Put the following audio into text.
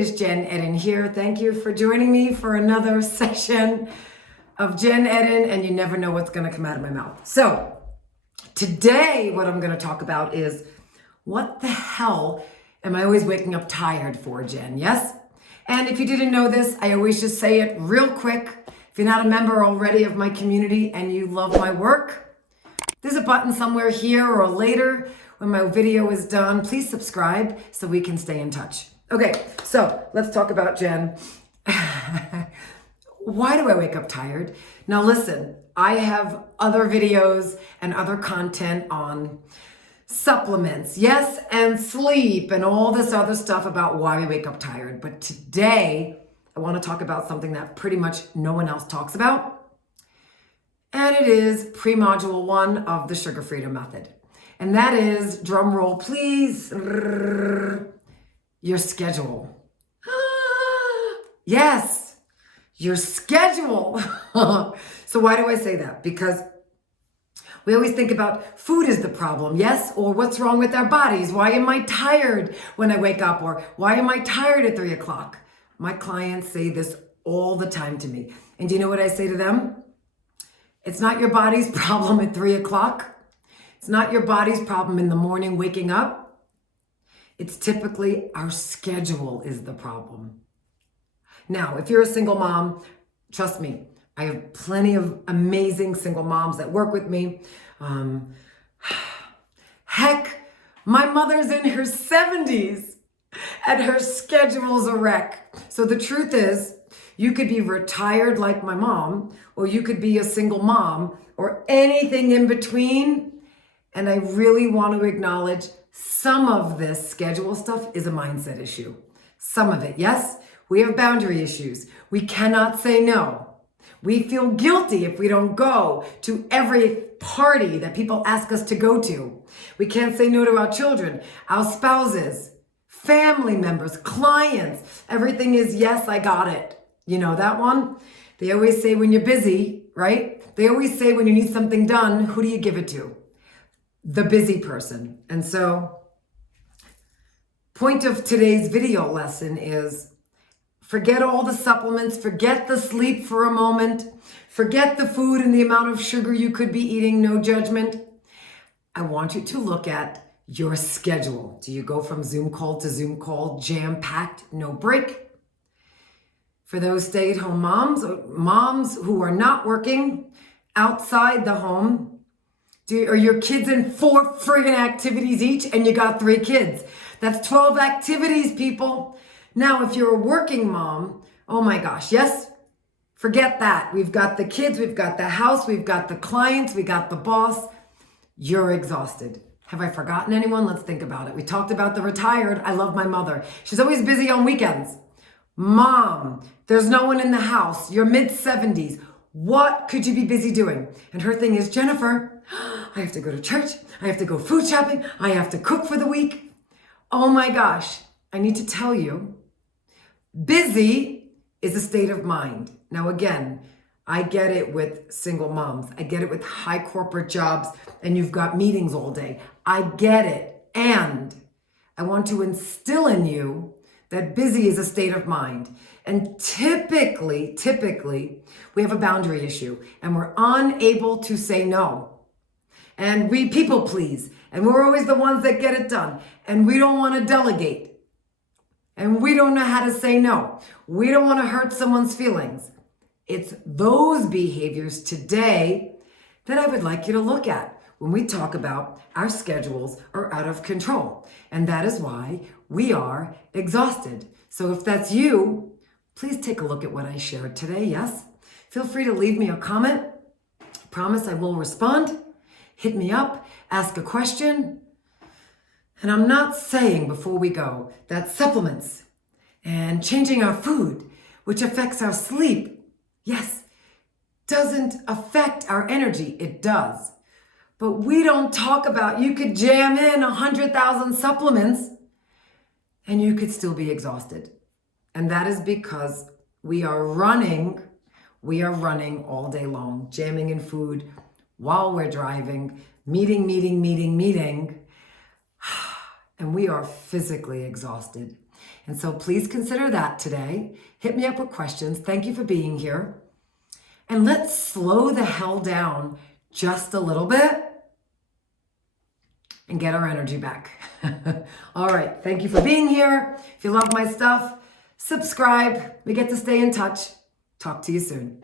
is Jen Eden here. Thank you for joining me for another session of Jen Eden, and you never know what's going to come out of my mouth. So today what I'm going to talk about is what the hell am I always waking up tired for, Jen? Yes? And if you didn't know this, I always just say it real quick. If you're not a member already of my community and you love my work, there's a button somewhere here or later when my video is done. Please subscribe so we can stay in touch. Okay, so let's talk about Jen. Why do I wake up tired? Now listen, I have other videos and other content on supplements, yes, and sleep and all this other stuff about why we wake up tired. But today, I want to talk about something that pretty much no one else talks about. And it is pre-module 1 of the Sugar Freedom Method. And that is, drum roll please, your schedule. Yes, your schedule. So why do I say that? Because we always think about food is the problem, yes? Or what's wrong with our bodies? Why am I tired when I wake up? Or why am I tired at 3 o'clock? My clients say this all the time to me. And do you know what I say to them? It's not your body's problem at 3 o'clock. It's not your body's problem in the morning waking up. It's typically our schedule is the problem. Now, if you're a single mom, trust me, I have plenty of amazing single moms that work with me. Heck, my mother's in her 70s and her schedule's a wreck. So the truth is, you could be retired like my mom, or you could be a single mom, or anything in between. And I really want to acknowledge some of this schedule stuff is a mindset issue. Some of it, yes, we have boundary issues. We cannot say no. We feel guilty if we don't go to every party that people ask us to go to. We can't say no to our children, our spouses, family members, clients. Everything is, yes, I got it. You know that one? They always say when you're busy, right? They always say when you need something done, who do you give it to? The busy person. And so, point of today's video lesson is forget all the supplements, forget the sleep for a moment, forget the food and the amount of sugar you could be eating, no judgment. I want you to look at your schedule. Do you go from Zoom call to Zoom call, jam-packed, no break? For those stay-at-home moms, or moms who are not working outside the home, are your kids in 4 friggin' activities each and you got 3 kids? That's 12 activities, people. Now, if you're a working mom, oh my gosh, yes, forget that. We've got the kids, we've got the house, we've got the clients, we got the boss. You're exhausted. Have I forgotten anyone? Let's think about it. We talked about the retired. I love my mother. She's always busy on weekends. Mom, there's no one in the house. You're mid-70s. What could you be busy doing? And her thing is, Jennifer, I have to go to church. I have to go food shopping. I have to cook for the week. Oh my gosh. I need to tell you, busy is a state of mind. Now, again, I get it with single moms. I get it with high corporate jobs and you've got meetings all day. I get it. And I want to instill in you that busy is a state of mind. And typically, we have a boundary issue and we're unable to say no. And we people please. And we're always the ones that get it done. And we don't want to delegate. And we don't know how to say no. We don't want to hurt someone's feelings. It's those behaviors today that I would like you to look at when we talk about our schedules are out of control. And that is why we are exhausted. So if that's you, please take a look at what I shared today, yes? Feel free to leave me a comment. Promise I will respond. Hit me up, ask a question. And I'm not saying before we go that supplements and changing our food, which affects our sleep, yes, doesn't affect our energy. It does. But we don't talk about you could jam in 100,000 supplements and you could still be exhausted. And that is because we are running all day long, jamming in food while we're driving, meeting. And we are physically exhausted. And so please consider that today. Hit me up with questions. Thank you for being here. And let's slow the hell down just a little bit and get our energy back. All right. Thank you for being here. If you love my stuff, subscribe. We get to stay in touch. Talk to you soon.